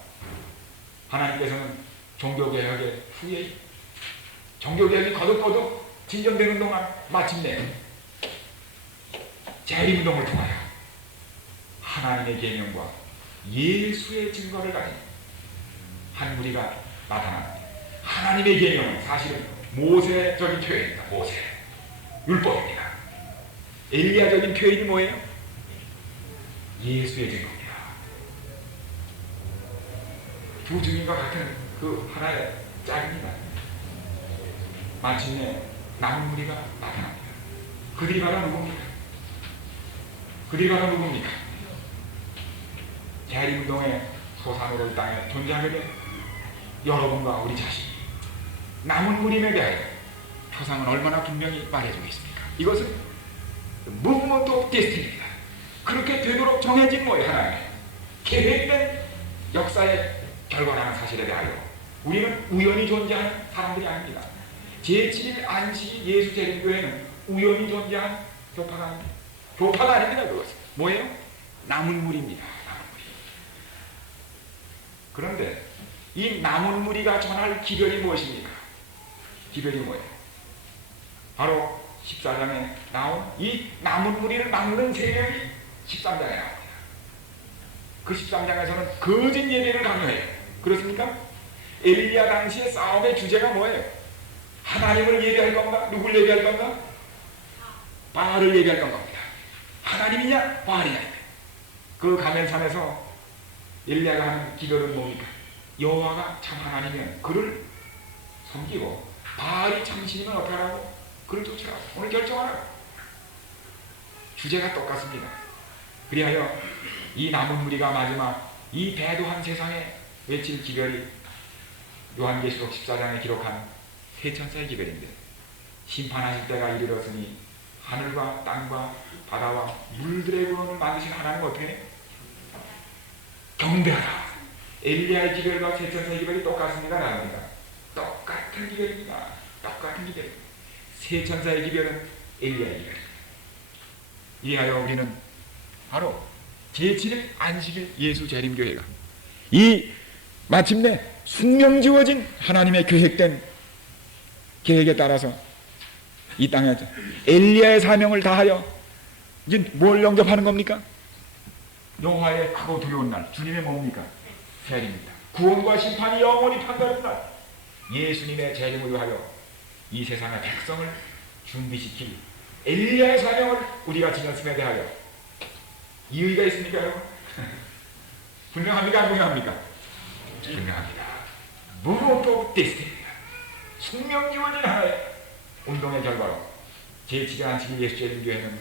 하나님께서는 종교개혁의 후에 종교개혁이 거듭거듭 진전되는 동안 마침내 재림운동을 통하여 하나님의 계명과 예수의 증거를 가진 한 무리가 나타납니다. 하나님의 계명은 사실은 모세적인 표현입니다. 모세, 율법입니다. 엘리야적인 표현이 뭐예요? 예수의 증거입니다. 두 증인과 같은 그 하나의 짝입니다. 마침내 남은 무리가 나타납니다. 그들이 바로 누굽니까? 재림운동의 소산으로 이 땅에 존재하게 된 여러분과 우리 자신이 남은 무림에 대하여 표상은 얼마나 분명히 말해주고 있습니까? 이것은 movement of destiny입니다. 그렇게 되도록 정해진 뭐예요? 하나님의 계획된 역사의 결과라는 사실에 대하여 우리는 우연히 존재하는 사람들이 아닙니다. 제7일 안식이 예수 재림교회는 우연히 존재한 교파가 아닙니다. 교파가 아닙니다. 그것은 뭐예요? 남은 무리입니다. 남은 무리. 그런데 이 남은 무리가 전할 기별이 무엇입니까? 기별이 뭐예요? 바로 14장에 나온 이 남은 무리를 막는 세력이 13장에 나옵니다. 그 13장에서는 거짓 예배를 강요해요. 그렇습니까? 엘리야 당시의 싸움의 주제가 뭐예요? 하나님을 예배할 건가? 누굴 예배할 건가? 바알을 예배할 건가? 하나님이냐? 바알이냐? 그 가멜산에서 엘리야가 하는 기별은 뭡니까? 여호와가 참 하나님이면 그를 섬기고 바알이 참 신이면 어떻게 하라고? 그를 쫓으라고. 오늘 결정하라고. 주제가 똑같습니다. 그리하여 이 남은 무리가 마지막 이 배도한 세상에 외칠 기별이 요한계시록 14장에 기록한 세천사의 기별인데, 심판하실 때가 이르렀으니 하늘과 땅과 바다와 물들의 근원을 만드신 하나님은 어떻게 해? 경배하라. 엘리야의 기별과 세천사의 기별이 똑같습니다. 다릅니다. 똑같은 기별입니다. 똑같은 기별. 세천사의 기별은 엘리야의 기별. 이하여 우리는 바로 제7일 안식일 예수 재림교회가 이 마침내 숙명지어진 하나님의 계획된 계획에 따라서 이 땅에 엘리야의 사명을 다하여 이제 뭘 영접하는 겁니까? 여호와의 크고 두려운 날, 주님의 뭡니까? 재림입니다. 구원과 심판이 영원히 판가는 날, 예수님의 재림을 위하여 이 세상의 백성을 준비시킬 엘리야의 사명을 우리가 지녔음에 대하여 이의가 있습니까, 여러분? 분명합니까? 안 분명합니까? 분명합니다. movement of destiny입니다. 숙명지어진 하나의 운동의 결과로 제7일 안식일 예수 재림교회는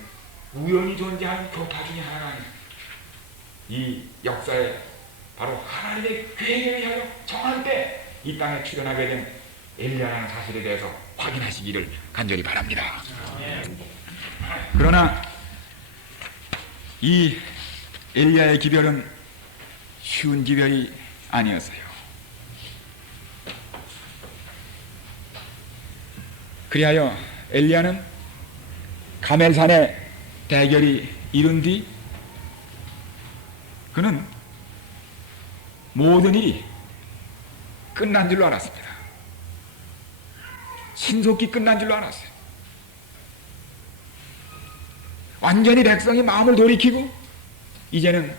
우연히 존재한 교파 중에 하나가 아닙니다. 이 역사에 바로 하나님의 계획에 의하여 정할 때 이 땅에 출현하게 된 엘리야라는 사실에 대해서 확인하시기를 간절히 바랍니다. 그러나 이 엘리야의 기별은 쉬운 기별이 아니었어요. 그리하여 엘리야는 가멜산의 대결이 이룬 뒤 그는 모든 일이 끝난 줄로 알았습니다. 신속히 끝난 줄로 알았어요. 완전히 백성이 마음을 돌이키고 이제는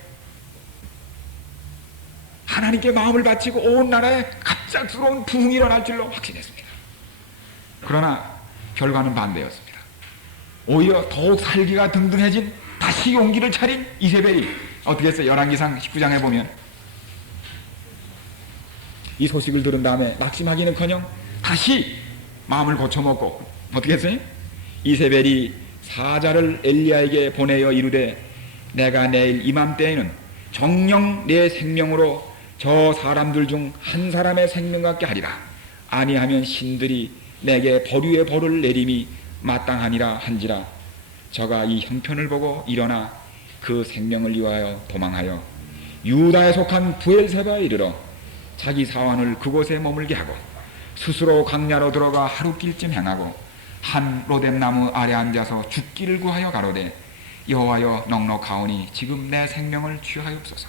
하나님께 마음을 바치고 온 나라에 갑작스러운 부흥이 일어날 줄로 확신했습니다. 그러나 결과는 반대였습니다. 오히려 더욱 살기가 등등해진 다시 용기를 차린 이세벨이 어떻게 했어요? 열왕기상 19장에 보면 이 소식을 들은 다음에 낙심하기는커녕 다시 마음을 고쳐먹고 어떻게 했어요? 이세벨이 사자를 엘리야에게 보내어 이르되 내가 내일 이맘때에는 정녕 내 생명으로 저 사람들 중 한 사람의 생명 같게 하리라. 아니하면 신들이 내게 벌유의 벌을 내림이 마땅하니라 한지라. 저가 이 형편을 보고 일어나 그 생명을 위하여 도망하여 유다에 속한 부엘세바에 이르러 자기 사원을 그곳에 머물게 하고 스스로 광야로 들어가 하루길쯤 행하고 한 로뎀나무 아래 앉아서 죽기를 구하여 가로되 여호와여 넉넉하오니 지금 내 생명을 취하옵소서.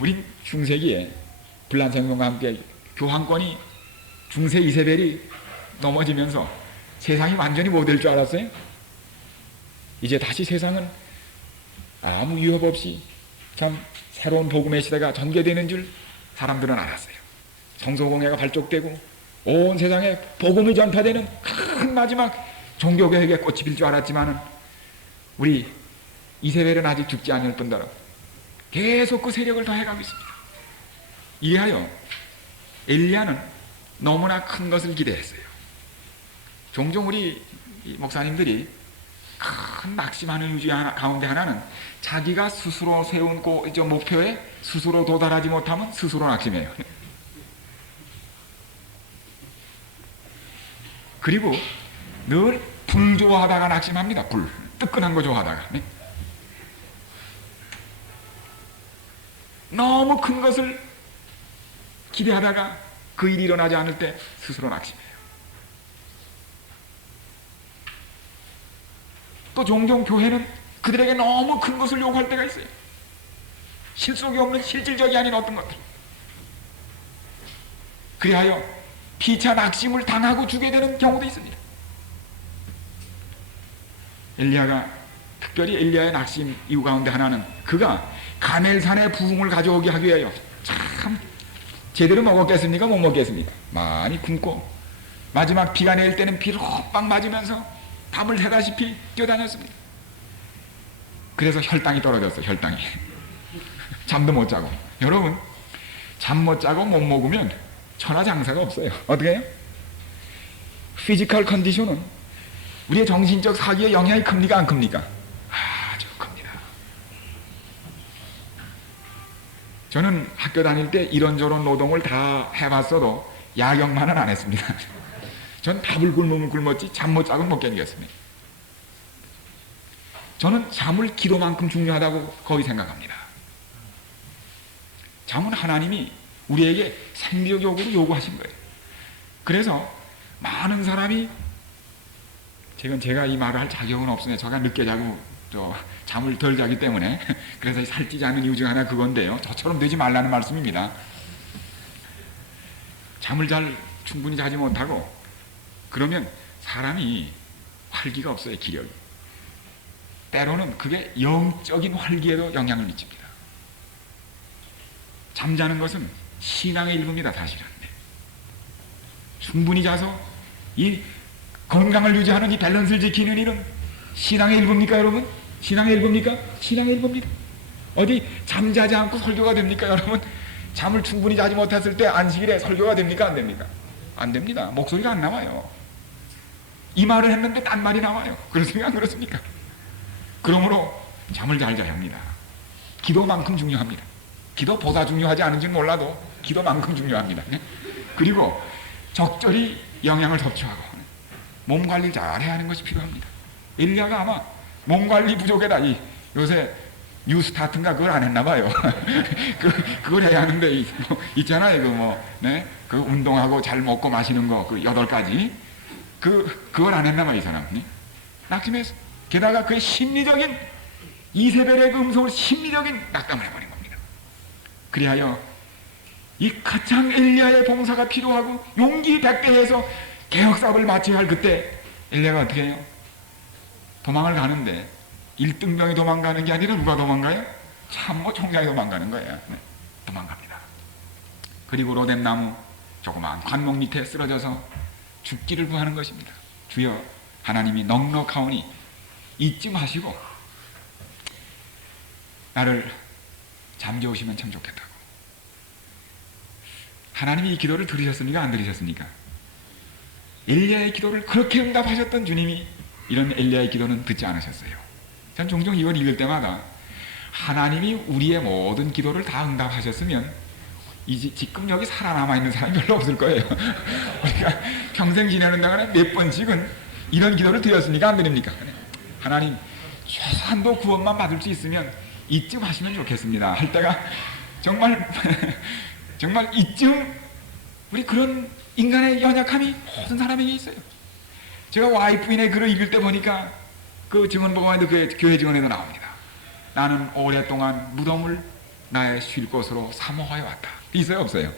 우린 중세기에 불란성경과 함께 교황권이 중세 이세벨이 넘어지면서 세상이 완전히 못 될 줄 알았어요. 이제 다시 세상은 아무 위협 없이 참 새로운 복음의 시대가 전개되는 줄 사람들은 알았어요. 성소공예가 발족되고 온 세상에 복음이 전파되는 큰 마지막 종교개혁의 꽃이 필 줄 알았지만은 우리 이세벨은 아직 죽지 않을 뿐더러 계속 그 세력을 더해가고 있습니다. 이하여 엘리야는 너무나 큰 것을 기대했어요. 종종 우리 목사님들이 큰 낙심하는 유지 가운데 하나는 자기가 스스로 세운 목표에 스스로 도달하지 못하면 스스로 낙심해요. 그리고 늘 불 좋아하다가 낙심합니다. 불 뜨끈한 거 좋아하다가 너무 큰 것을 기대하다가 그 일이 일어나지 않을 때 스스로 낙심해요. 또 종종 교회는 그들에게 너무 큰 것을 요구할 때가 있어요. 실속이 없는 실질적이 아닌 어떤 것들. 그리하여 피차 낙심을 당하고 주게 되는 경우도 있습니다. 엘리야가 특별히 엘리야의 낙심 이유 가운데 하나는 그가 가멜산의 부흥을 가져오게 하기 위하여 참 제대로 먹었겠습니까? 못 먹겠습니까? 많이 굶고 마지막 비가 내릴 때는 비를 헛방 맞으면서 밤을 새다시피 뛰어다녔습니다. 그래서 혈당이 떨어졌어요. 혈당이. 잠도 못 자고. 여러분 잠 못 자고 못 먹으면 천하장사가 없어요. 어떻게 해요? 피지컬 컨디션은 우리의 정신적 사기에 영향이 큽니까? 안 큽니까? 아주 큽니다. 저는 학교 다닐 때 이런저런 노동을 다 해봤어도 야경만은 안 했습니다. 전 밥을 굶으면 굶었지 잠 못 자고 못 견디겠습니다. 저는 잠을 기도만큼 중요하다고 거의 생각합니다. 잠은 하나님이 우리에게 생리적으로 요구하신 거예요. 그래서 많은 사람이 제가 이 말을 할 자격은 없으네. 제가 늦게 자고 잠을 덜 자기 때문에 그래서 살찌지 않는 이유 중 하나 그건데요. 저처럼 되지 말라는 말씀입니다. 잠을 충분히 자지 못하고 그러면 사람이 활기가 없어요. 기력이. 때로는 그게 영적인 활기에도 영향을 미칩니다. 잠자는 것은 신앙의 일부입니다. 사실은. 충분히 자서 이 건강을 유지하는 이 밸런스를 지키는 일은 신앙의 일부입니까 여러분? 신앙의 일부입니까? 신앙의 일부입니다. 어디 잠자지 않고 설교가 됩니까 여러분? 잠을 충분히 자지 못했을 때 안식일에 설교가 됩니까? 안 됩니까? 안 됩니다. 목소리가 안 나와요. 이 말을 했는데 딴 말이 나와요. 그렇습니까? 안 그렇습니까? 그러므로 잠을 잘 자야 합니다. 기도만큼 중요합니다. 기도보다 중요하지 않은지는 몰라도 기도만큼 중요합니다. 그리고 적절히 영양을 섭취하고 몸 관리를 잘 해야 하는 것이 필요합니다. 엘리야가 아마 몸 관리 부족에다 요새 뉴스타트인가 그걸 안 했나 봐요. 그걸 해야 하는데 있잖아요. 그 운동하고 잘 먹고 마시는 거 그 8가지 그걸 안 했나 봐요. 이 사람. 낙심해서 게다가 그의 심리적인 이세벨의 그 음성을 심리적인 낙담을 해버린 겁니다. 그리하여 이 가장 엘리야의 봉사가 필요하고 용기 백배해서 개혁사업을 마쳐야 할 그때 엘리야가 어떻게 해요? 도망을 가는데 1등병이 도망가는 게 아니라 누가 도망가요? 참모 총장이 도망가는 거예요. 도망갑니다. 그리고 로뎀나무 조그마한 관목 밑에 쓰러져서 죽기를 구하는 것입니다. 주여 하나님이 넉넉하오니 잊지 마시고 나를 잠재우시면 참 좋겠다고. 하나님이 이 기도를 들으셨습니까? 안 들으셨습니까? 엘리야의 기도를 그렇게 응답하셨던 주님이 이런 엘리야의 기도는 듣지 않으셨어요. 전 종종 이걸 읽을 때마다 하나님이 우리의 모든 기도를 다 응답하셨으면 지금 여기 살아남아 있는 사람이 별로 없을 거예요. 우리가 평생 지내는 동안에 몇 번씩은 이런 기도를 드렸습니까? 안 드립니까? 하나님, 최소한도 구원만 받을 수 있으면 이쯤 하시면 좋겠습니다 할 때가 정말 정말 이쯤 우리 그런 인간의 연약함이 모든 사람에게 있어요. 제가 와이프인의 글을 읽을 때 보니까 그 증언보고에도 교회 증언에도 나옵니다. 나는 오랫동안 무덤을 나의 쉴 곳으로 사모하여 왔다. 있어요 없어요?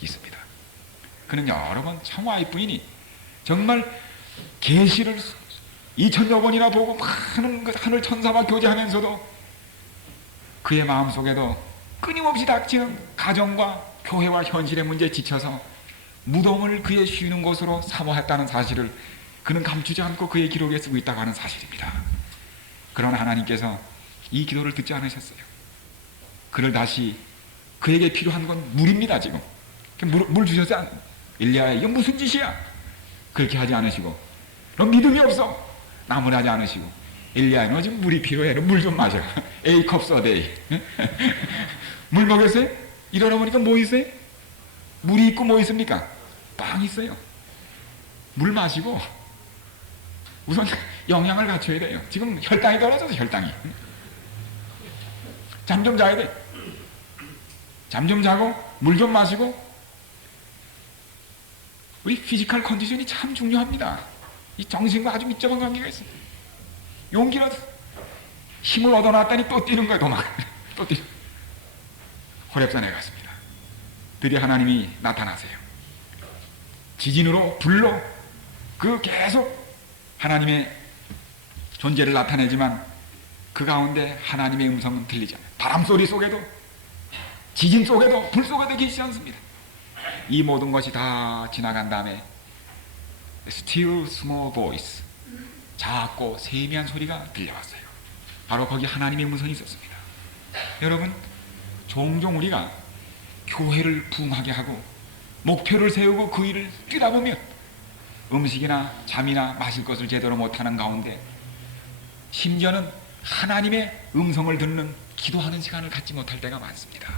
있습니다. 그는 여러 번 참 와이프인이 정말 계시를 2000여 번이나 보고 많은 하늘 천사와 교제하면서도 그의 마음속에도 끊임없이 닥치는 가정과 교회와 현실의 문제에 지쳐서 무덤을 그의 쉬는 곳으로 사모했다는 사실을 그는 감추지 않고 그의 기록에 쓰고 있다고 하는 사실입니다. 그러나 하나님께서 이 기도를 듣지 않으셨어요. 그를 다시 그에게 필요한 건 물입니다. 지금 물 주셨어요. 엘리야야, 이건 무슨 짓이야? 그렇게 하지 않으시고, 너 믿음이 없어. 나무라지 않으시고, 엘리야, 너 지금 물이 필요해. 너 물 좀 마셔. A cups a day. 물 먹였어요? 일어나 보니까 뭐 있어요? 물이 있고 뭐 있습니까? 빵 있어요. 물 마시고 우선 영양을 갖춰야 돼요. 지금 혈당이 떨어져서 혈당이. 잠 좀 자야 돼. 잠 좀 자고 물 좀 마시고. 우리 피지컬 컨디션이 참 중요합니다. 이 정신과 아주密접한 관계가 있습니다. 용기로 힘을 얻어놨더니 또 뛰는 거예요. 도망. 또 뛰는. 호렙산에 갔습니다. 드디어 하나님이 나타나세요. 지진으로 불로 그 계속 하나님의 존재를 나타내지만 그 가운데 하나님의 음성은 들리지 않아요. 바람소리 속에도 지진 속에도 불 속에도 계시지 않습니다. 이 모든 것이 다 지나간 다음에 Still small voice, 작고 세미한 소리가 들려왔어요. 바로 거기 하나님의 음성이 있었습니다. 여러분, 종종 우리가 교회를 부흥하게 하고 목표를 세우고 그 일을 뛰다 보면 음식이나 잠이나 마실 것을 제대로 못하는 가운데 심지어는 하나님의 음성을 듣는 기도하는 시간을 갖지 못할 때가 많습니다.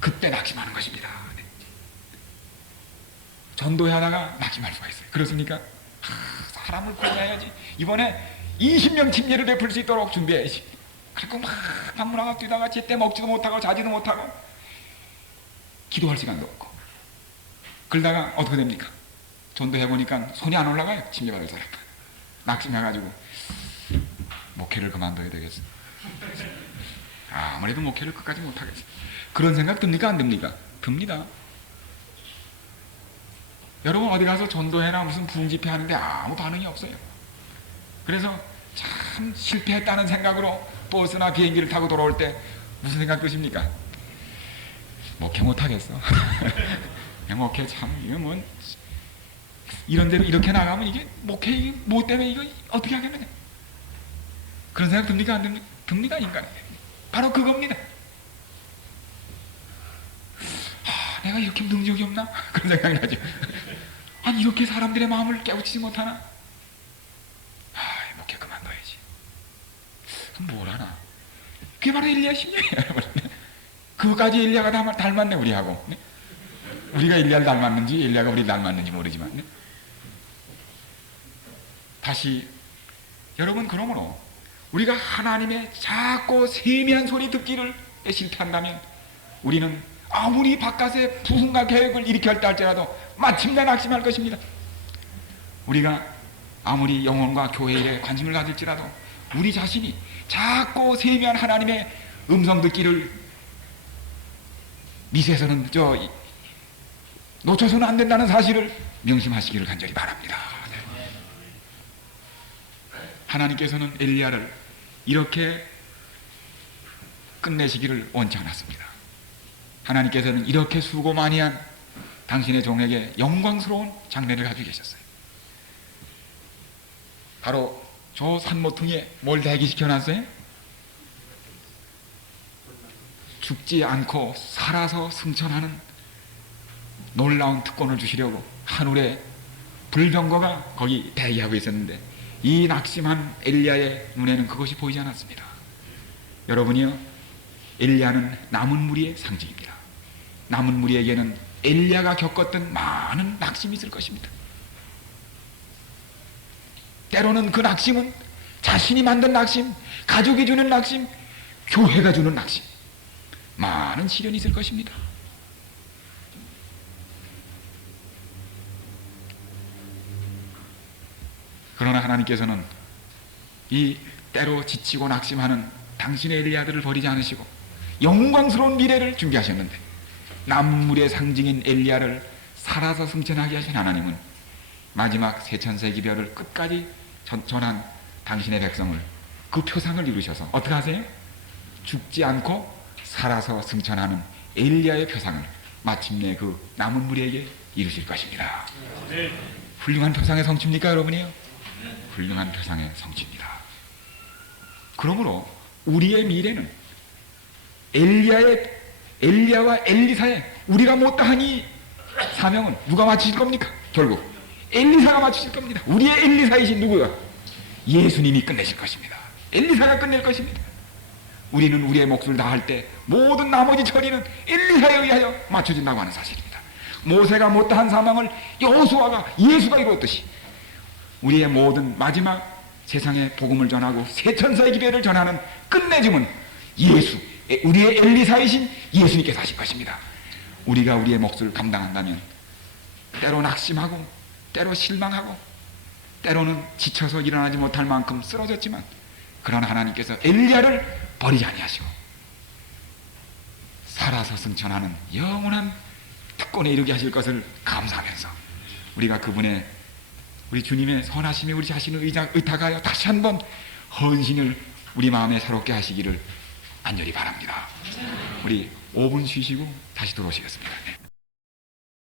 그때 낙심하는 것입니다. 네. 전도하다가 낙심할 수가 있어요. 그렇습니까? 사람을 구원해야지. 이번에 20명 침례를 베풀 수 있도록 준비해야지. 그리고 막 방문하고 뛰다가 제때 먹지도 못하고 자지도 못하고 기도할 시간도 없고 그러다가 어떻게 됩니까? 전도해보니까 손이 안 올라가요. 침례받을 사람. 낙심해가지고 목회를 그만둬야 되겠어. 아무래도 목회를 끝까지 못하겠어. 그런 생각 듭니까? 안 듭니까? 듭니다. 여러분 어디 가서 전도회나 무슨 부흥집회 하는데 아무 반응이 없어요. 그래서 참 실패했다는 생각으로 버스나 비행기를 타고 돌아올 때 무슨 생각 드십니까? 목회 못하겠어. 목회 참 이거 뭐 이런 데로 이렇게 나가면 이게 목회 뭐 때문에 이거 어떻게 하겠느냐. 그런 생각 듭니까? 안 듭니까? 듭니다. 인간이 바로 그겁니다. 내가 이렇게 능력이 없나? 그런 생각이 나죠. 아니 이렇게 사람들의 마음을 깨우치지 못하나? 목회 그만둬야지. 뭘 하나? 그게 바로 엘리야 심령이에요. 그것까지 엘리야가 닮았네 우리하고. 네? 우리가 엘리야를 닮았는지 엘리야가 우리를 닮았는지 모르지만 네? 다시 여러분, 그러므로 우리가 하나님의 작고 세미한 소리 듣기를 실패한다면 우리는 아무리 바깥에 부흥과 계획을 일으켜 할 때 할지라도 마침내 낙심할 것입니다. 우리가 아무리 영혼과 교회 일에 관심을 가질지라도 우리 자신이 작고 세미한 하나님의 음성 듣기를 미세서는 놓쳐서는 안 된다는 사실을 명심하시기를 간절히 바랍니다. 하나님께서는 엘리야를 이렇게 끝내시기를 원치 않았습니다. 하나님께서는 이렇게 수고 많이 한 당신의 종에게 영광스러운 장래를 가지고 계셨어요. 바로 저 산모퉁이에 뭘 대기시켜놨어요? 죽지 않고 살아서 승천하는 놀라운 특권을 주시려고 하늘에 불병거가 거기 대기하고 있었는데 이 낙심한 엘리야의 눈에는 그것이 보이지 않았습니다. 여러분이요, 엘리야는 남은 무리의 상징입니다. 남은 무리에게는 엘리야가 겪었던 많은 낙심이 있을 것입니다. 때로는 그 낙심은 자신이 만든 낙심, 가족이 주는 낙심, 교회가 주는 낙심, 많은 시련이 있을 것입니다. 그러나 하나님께서는 이 때로 지치고 낙심하는 당신의 엘리야들을 버리지 않으시고 영광스러운 미래를 준비하셨는데, 남물의 상징인 엘리야를 살아서 승천하게 하신 하나님은 마지막 세천세기별을 끝까지 전한 당신의 백성을, 그 표상을 이루셔서 어떻게 하세요? 죽지 않고 살아서 승천하는 엘리야의 표상을 마침내 그 남은 무리에게 이루실 것입니다. 훌륭한 표상의 성취입니까, 여러분이요? 훌륭한 표상의 성취입니다. 그러므로 우리의 미래는 엘리야와 엘리사의 우리가 못다한 이 사명은 누가 맞추실 겁니까? 결국 엘리사가 맞추실 겁니다. 우리의 엘리사이신 누구가? 예수님이 끝내실 것입니다. 엘리사가 끝낼 것입니다. 우리는 우리의 몫을 다할 때 모든 나머지 처리는 엘리사에 의하여 맞춰진다고 하는 사실입니다. 모세가 못다한 사명을 여호수아가, 예수가 이루었듯이 우리의 모든 마지막 세상에 복음을 전하고 세천사의 기별을 전하는 끝내줌은 예수, 우리의 엘리사이신 예수님께서 하실 것입니다. 우리가 우리의 몫을 감당한다면 때로 낙심하고 때로 실망하고 때로는 지쳐서 일어나지 못할 만큼 쓰러졌지만, 그러나 하나님께서 엘리야를 버리지 아니하시고 살아서 승천하는 영원한 특권에 이르게 하실 것을 감사하면서 우리가 그분의, 우리 주님의 선하심에 우리 자신을 의탁하여 다시 한번 헌신을 우리 마음에 새롭게 하시기를 간절히 바랍니다. 우리 5분 쉬시고 다시 들어오시겠습니다. 네.